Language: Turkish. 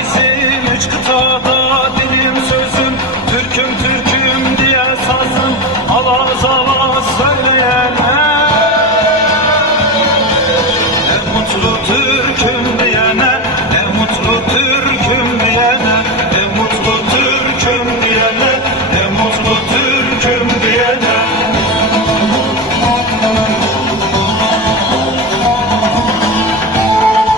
İsim üç kıtada